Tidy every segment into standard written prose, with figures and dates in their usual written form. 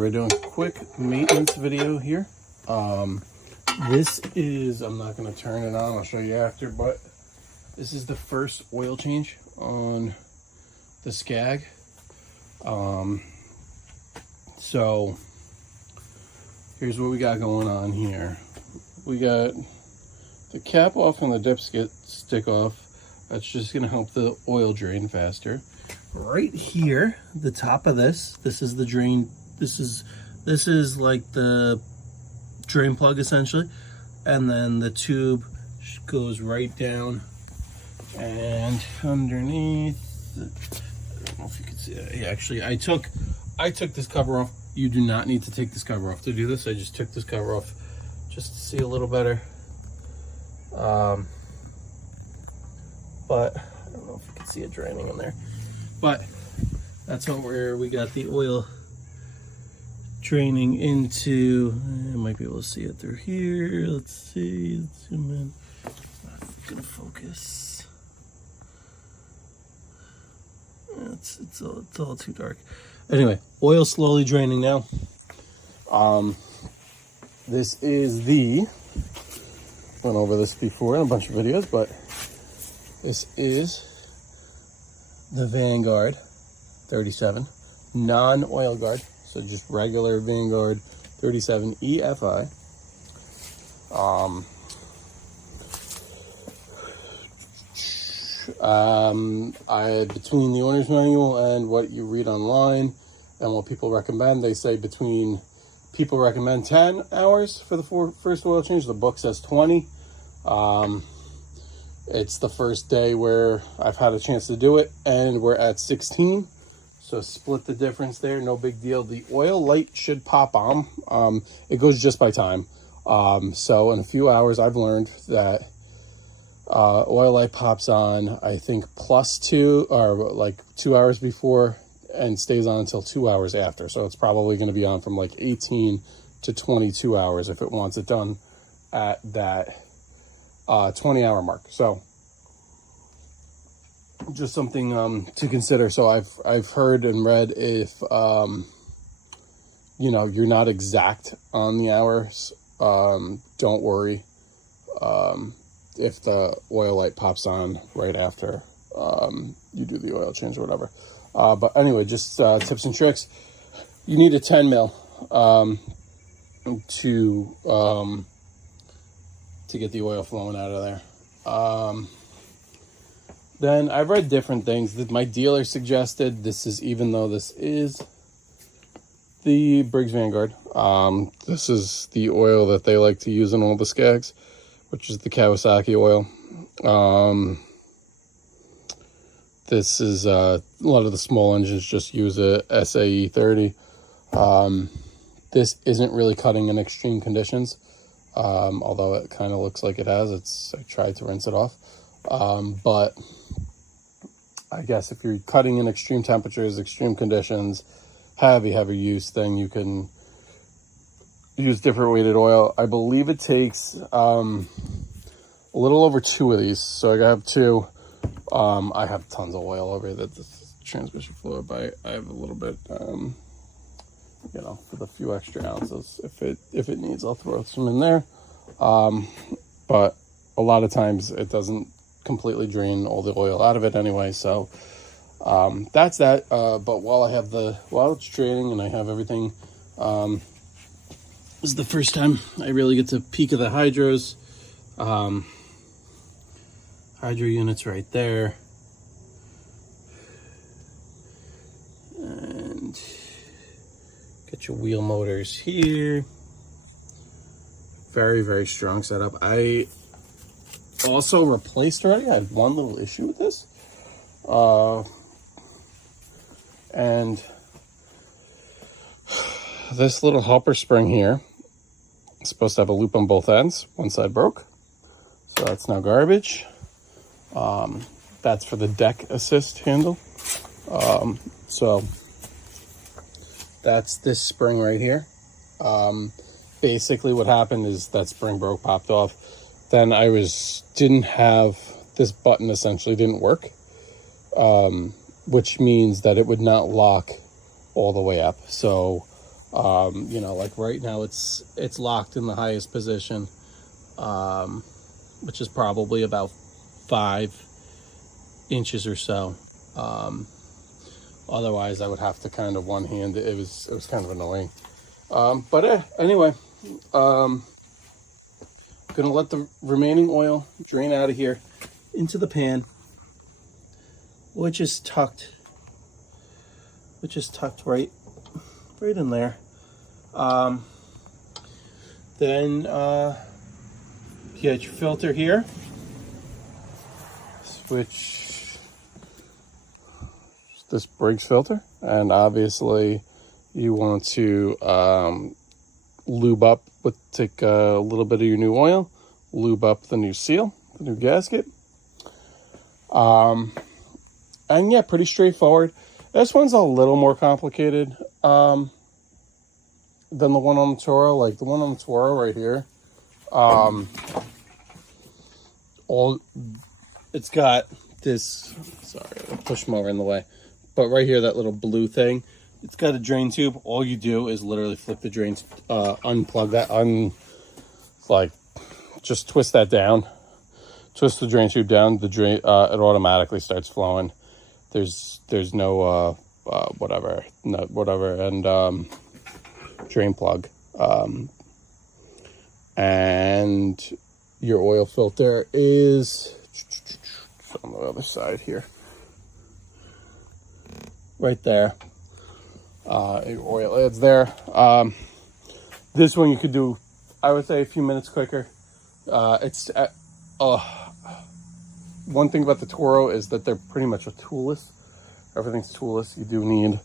we're doing a quick maintenance video here. This is, I'm not going to turn it on, I'll show you after, but this is the first oil change on the scag. So here's what we got going on here. We got the cap off and the dipstick off. That's just going to help the oil drain faster. Right here, the top of this is the drain. This is like the drain plug essentially, and then the tube goes right down and underneath. I don't know if you can see it. Yeah, actually, I took this cover off. You do not need to take this cover off to do this. I just took this cover off just to see a little better. But I don't know if you can see it draining in there. But that's where we got the oil draining into. I might be able to see it through here. Let's see. Let's zoom in. I'm gonna focus. It's all too dark. Anyway, oil slowly draining now. This is went over this before in a bunch of videos, but this is the Vanguard 37 non-oil guard, so just regular Vanguard 37 EFI. Between the owner's manual and what you read online and what people recommend, they say people recommend 10 hours for the first oil change. The book says 20. It's the first day where I've had a chance to do it, and we're at 16. So split the difference there, no big deal. The oil light should pop on. It goes just by time. So in a few hours, I've learned that oil light pops on, I think, +2 or like 2 hours before, and stays on until 2 hours after. So it's probably going to be on from like 18 to 22 hours if it wants it done at that 20-hour mark. So just something to consider. So I've heard and read, if you're not exact on the hours, don't worry if the oil light pops on right after you do the oil change or whatever. But anyway, just tips and tricks. You need a 10 mil to get the oil flowing out of there. Then I've read different things that my dealer suggested. This is, even though this is the Briggs Vanguard, this is the oil that they like to use in all the scags, which is the Kawasaki oil. This is a lot of the small engines just use a SAE 30. This isn't really cutting in extreme conditions, although it kind of looks like it has. I tried to rinse it off, but I guess if you're cutting in extreme temperatures, extreme conditions, heavy use, then you can use different weighted oil. I believe it takes a little over 2 of these, so I have 2. I have tons of oil over the transmission fluid, but I have a little bit, for the few extra ounces. If it needs, I'll throw some in there. But a lot of times it doesn't completely drain all the oil out of it anyway. So that's that. But while it's draining and I have everything, this is the first time I really get to peek at the hydros. Hydro units right there. And get your wheel motors here. Very, very strong setup. I also replaced already. I had one little issue with this. And this little hopper spring here is supposed to have a loop on both ends. One side broke, so that's now garbage. That's for the deck assist handle. So that's this spring right here. Basically what happened is that spring broke, popped off. Then didn't have this button, essentially didn't work, which means that it would not lock all the way up. So You know, like right now it's locked in the highest position, which is probably about 5 inches or so. Otherwise I would have to kind of one hand it. It was kind of annoying. But anyway, gonna let the remaining oil drain out of here into the pan, which is tucked right in there. Then you got your filter here, which this Briggs filter, and obviously you want to lube up with, take a little bit of your new oil, lube up the new seal, the new gasket. And yeah, pretty straightforward. This one's a little more complicated than the one on the Toro. Like the one on the Toro right here, it's got this, sorry, I pushed them over in the way, but right here, that little blue thing, it's got a drain tube. All you do is literally flip the drain, unplug that, like just twist that down, twist the drain tube down, the drain, it automatically starts flowing. There's no, whatever, and, drain plug. And your oil filter is on the other side here, right there. Your oil ad's there. This one you could do, I would say, a few minutes quicker. One thing about the Toro is that they're pretty much a toolless. Everything's toolless. You do need,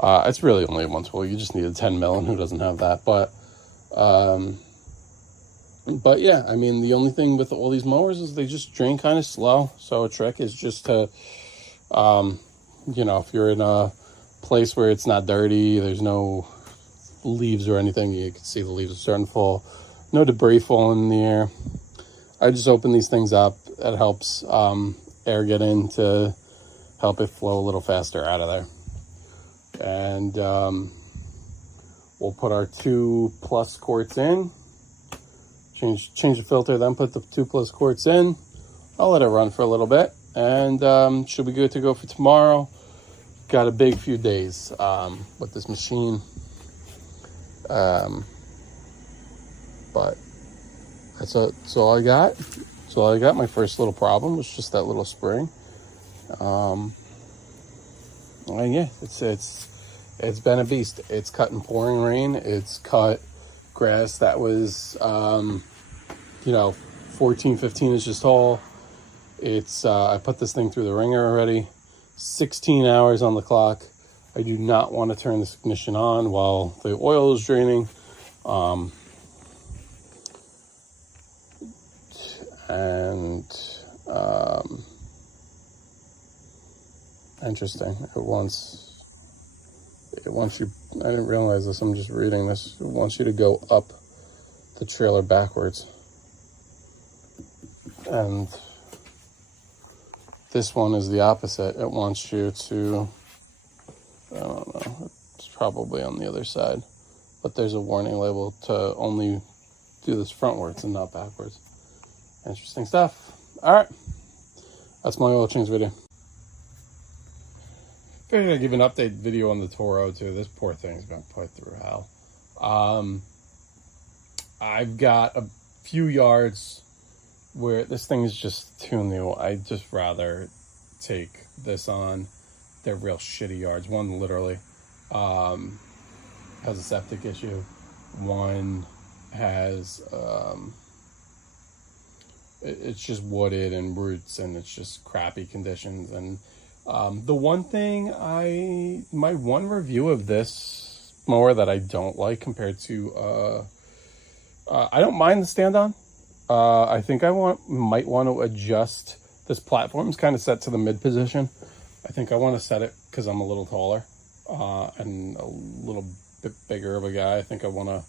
it's really only one tool. You just need a 10 mil, and who doesn't have that? But yeah, I mean, the only thing with all these mowers is they just drain kind of slow. So a trick is just to, you know, if you're in a place where it's not dirty, there's no leaves or anything, you can see the leaves are starting to fall, no debris falling in the air, I just open these things up. That helps air get in to help it flow a little faster out of there. And we'll put our 2+ quarts in, change the filter, then put the 2+ quarts in. I'll let it run for a little bit, and should be good to go for tomorrow. Got a big few days with this machine, but that's all I got. That's all I got. My first little problem was just that little spring. And yeah, it's been a beast. It's cut in pouring rain. It's cut grass that was, 14, 15 inches tall. It's, I put this thing through the ringer already. 16 hours on the clock. I do not want to turn this ignition on while the oil is draining. Interesting. It wants you, I didn't realize this, I'm just reading this. It wants you to go up the trailer backwards. And this one is the opposite. It wants you to, I don't know, it's probably on the other side, but there's a warning label to only do this frontwards and not backwards. Interesting stuff. All right, that's my oil change video. I'm gonna give an update video on the Toro too. This poor thing's been put through hell. I've got a few yards where this thing is just too new. I'd just rather take this on. They're real shitty yards. One literally has a septic issue. One has it's just wooded and roots, and it's just crappy conditions. And the one thing my one review of this mower that I don't like compared to I don't mind the stand-on. I think I might want to adjust this platform. It's kind of set to the mid position. I think I want to set it because I'm a little taller and a little bit bigger of a guy. I think I want to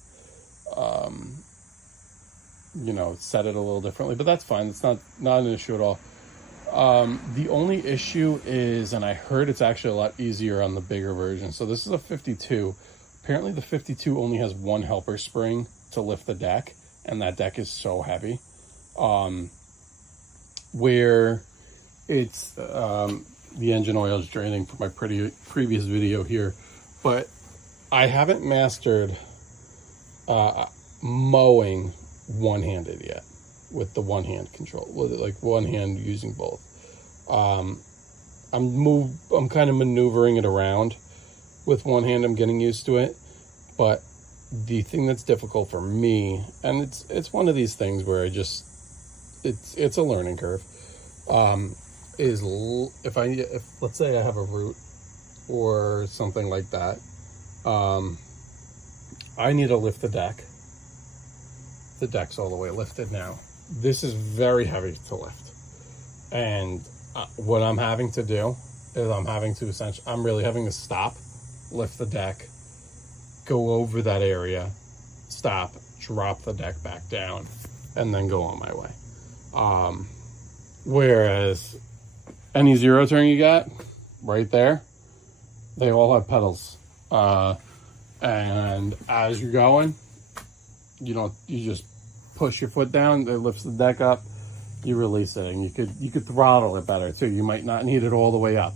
set it a little differently, but that's fine. It's not an issue at all. The only issue is, and I heard it's actually a lot easier on the bigger version. So this is a 52, Apparently the 52 only has one helper spring to lift the deck, and that deck is so heavy. Where it's the engine oil is draining from my previous video here, but I haven't mastered mowing one-handed yet with the one-hand control, with like one hand using both. I'm kind of maneuvering it around with one hand. I'm getting used to it, but the thing that's difficult for me, and it's one of these things where it's a learning curve, is if let's say I have a root or something like that, I need to lift the deck. The deck's all the way lifted now. This is very heavy to lift, and what I'm having to do is I'm really having to stop, lift the deck, go over that area, stop, drop the deck back down, and then go on my way. Whereas any zero turn you got right there, they all have pedals. And as you're going, you just push your foot down, it lifts the deck up, you release it, and you could throttle it better too. You might not need it all the way up.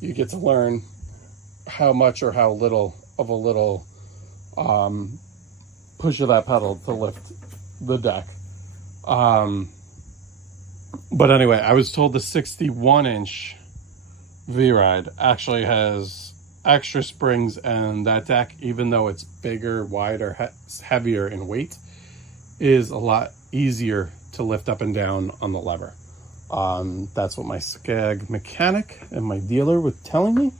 You get to learn how much or how little of a little push of that pedal to lift the deck. But anyway, I was told the 61-inch VRide actually has extra springs, and that deck, even though it's bigger, wider, heavier in weight, is a lot easier to lift up and down on the lever. That's what my scag mechanic and my dealer were telling me.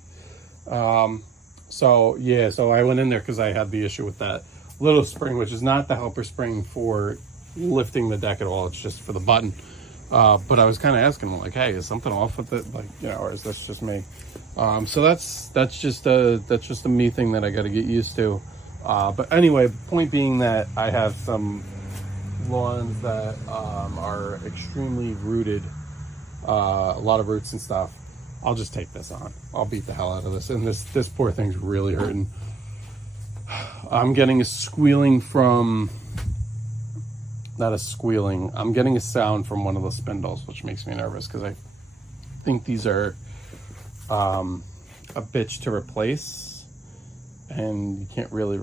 So I went in there because I had the issue with that little spring, which is not the helper spring for lifting the deck at all. It's just for the button. But I was kind of asking him, like, hey, is something off with it? Like, or is this just me? So that's just a me thing that I got to get used to. But anyway, point being that I have some lawns that are extremely rooted, a lot of roots and stuff. I'll just take this on. I'll beat the hell out of this. And this poor thing's really hurting. I'm getting a squealing from... Not a squealing. I'm getting a sound from one of the spindles, which makes me nervous because I think these are a bitch to replace, and you can't really...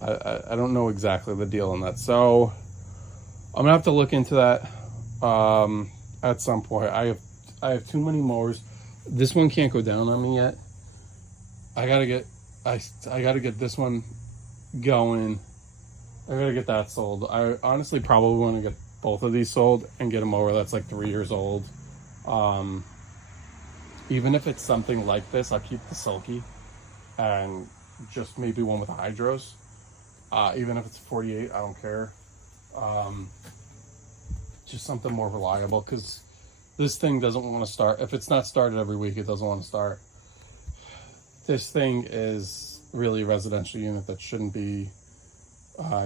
I don't know exactly the deal on that. So I'm gonna have to look into that at some point. I have too many mowers. This one can't go down on me yet. I gotta get this one going. I gotta get that sold. I honestly probably want to get both of these sold and get a mower that's like 3 years old. Even if it's something like this, I'll keep the sulky and just maybe one with the hydros. Even if it's 48, I don't care. Just something more reliable, because this thing doesn't want to start. If it's not started every week, it doesn't want to start. This thing is really a residential unit that shouldn't be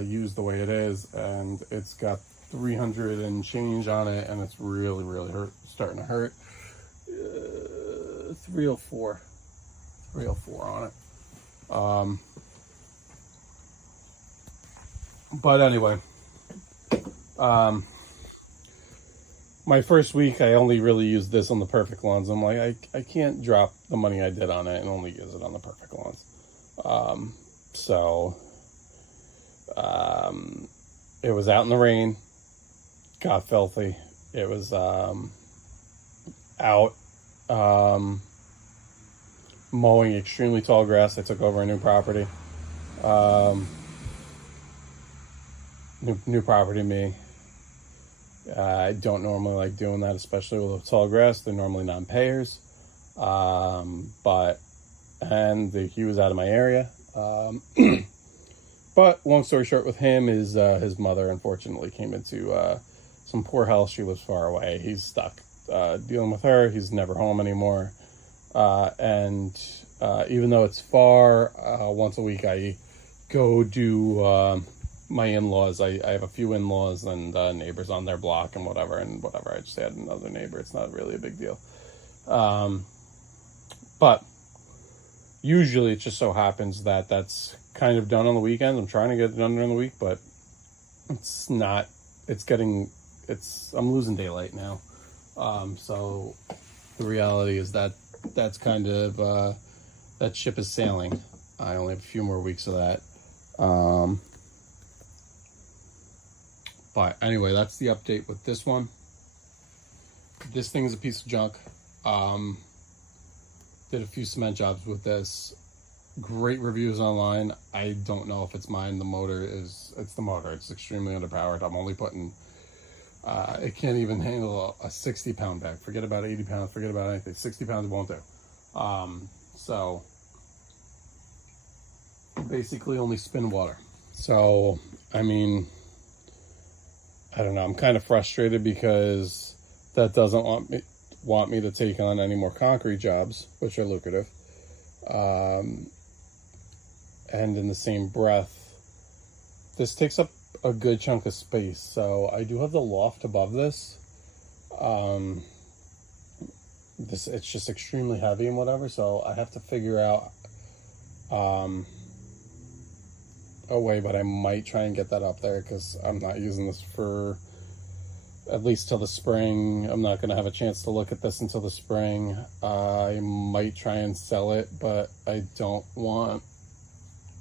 used the way it is, and it's got 300 and change on it, and it's really starting to hurt. 304 on it. But anyway, my first week I only really used this on the perfect lawns. I'm like, I can't drop the money I did on it and only use it on the perfect lawns. It was out in the rain, got filthy. It was out mowing extremely tall grass. I took over a new property. New property to me. I don't normally like doing that, especially with tall grass. They're normally non-payers. He was out of my area. But long story short, with him, his mother unfortunately came into some poor health. She lives far away. He's stuck dealing with her. He's never home anymore. And even though it's far, once a week I go do my in-laws. I have a few in-laws and neighbors on their block and whatever. I just add another neighbor. It's not really a big deal. But usually it just so happens that that's kind of done on the weekends. I'm trying to get it done during the week, but it's not, I'm losing daylight now. So the reality is that that's kind of, that ship is sailing. I only have a few more weeks of that. But anyway, that's the update with this one. This thing is a piece of junk. Did a few cement jobs with this. Great reviews online. I don't know if it's mine. It's the motor. It's extremely underpowered. I'm only putting, it can't even handle a 60-pound bag. Forget about 80 pounds. Forget about anything. 60 pounds won't do. So basically only spin water. So, I mean, I don't know. I'm kind of frustrated because that doesn't want me to take on any more concrete jobs, which are lucrative. And in the same breath, this takes up a good chunk of space. So I do have the loft above this. It's just extremely heavy and whatever. So I have to figure out a way, but I might try and get that up there because I'm not using this for at least till the spring. I'm not going to have a chance to look at this until the spring. I might try and sell it, but I don't want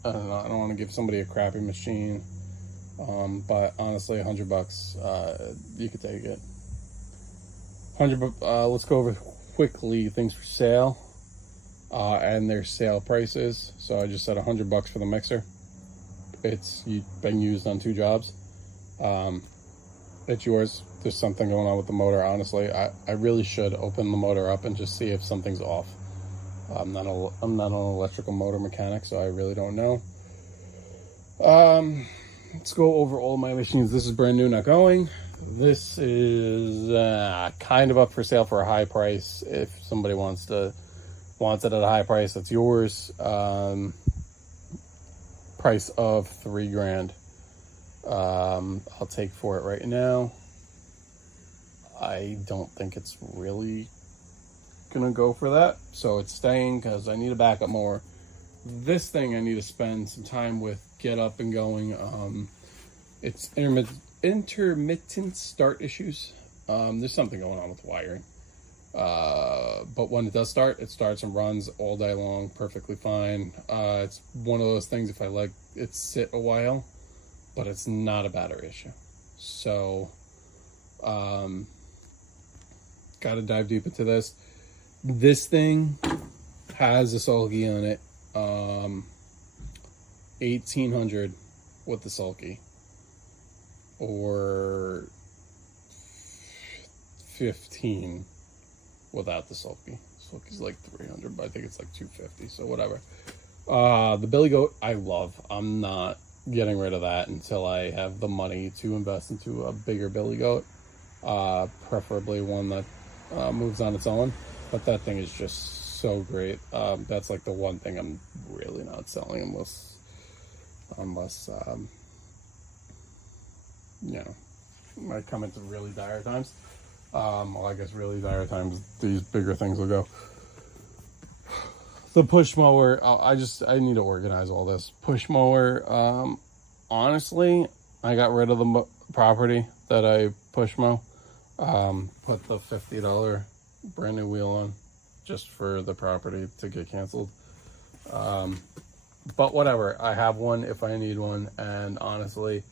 to give somebody a crappy machine. But honestly, $100, you could take it. Let's go over quickly things for sale, and their sale prices. So I just said $100 for the mixer. It's been used on 2 jobs. It's yours. There's something going on with the motor. Honestly, I really should open the motor up and just see if something's off. I'm not an electrical motor mechanic, so I really don't know. Let's go over all my machines. This is brand new, not going. This is kind of up for sale for a high price. If somebody wants it at a high price, that's yours. Price of $3,000. I'll take for it right now. I don't think it's really gonna go for that, so it's staying because I need a backup mower. This thing I need to spend some time with, get up and going. It's intermittent start issues. There's something going on with the wiring, but when it does start, it starts and runs all day long perfectly fine. It's one of those things, if I let it sit a while, but it's not a battery issue. So got to dive deep into this. This thing has a sulky on it. 1800 with the sulky, or 15 without the sulky. Sulky's like 300, but I think it's like 250, so whatever. The billy goat I love. I'm not getting rid of that until I have the money to invest into a bigger billy goat, preferably one that moves on its own. But that thing is just so great. That's like the one thing I'm really not selling unless you know, might come into really dire times. Well, I guess really dire times, these bigger things will go. The push mower, I need to organize all this. Push mower, honestly, I got rid of the property that I push mow. Put the $50 brand new wheel on just for the property to get canceled. But whatever, I have one if I need one, and honestly,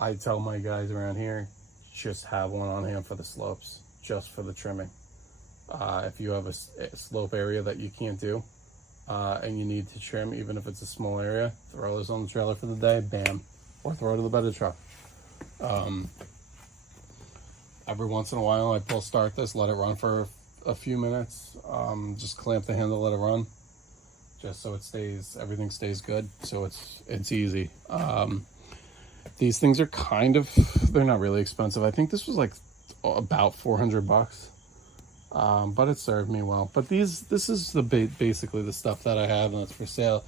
I tell my guys around here, just have one on hand for the slopes, just for the trimming. If you have a slope area that you can't do, and you need to trim, even if it's a small area, throw this on the trailer for the day, bam, or throw it in the bed of the truck. Every once in a while, I pull start this, let it run for a few minutes, just clamp the handle, let it run, just so everything stays good, so it's easy. These things are they're not really expensive. I think this was like about $400, but it served me well. But this is basically the stuff that I have, and it's for sale.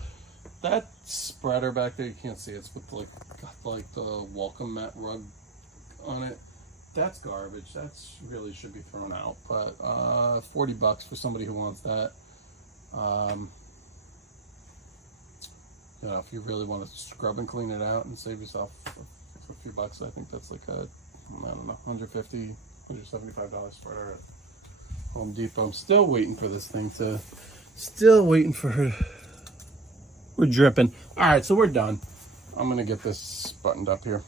That spreader back there, you can't see, it's with like the welcome mat rug on it. That's garbage. That's really should be thrown out. But $40 for somebody who wants that. You know, if you really want to scrub and clean it out and save yourself a few bucks, I think that's like I don't know, $150, $175 for it at Home Depot. I'm still waiting for this thing to, we're dripping. All right, so we're done. I'm gonna get this buttoned up here.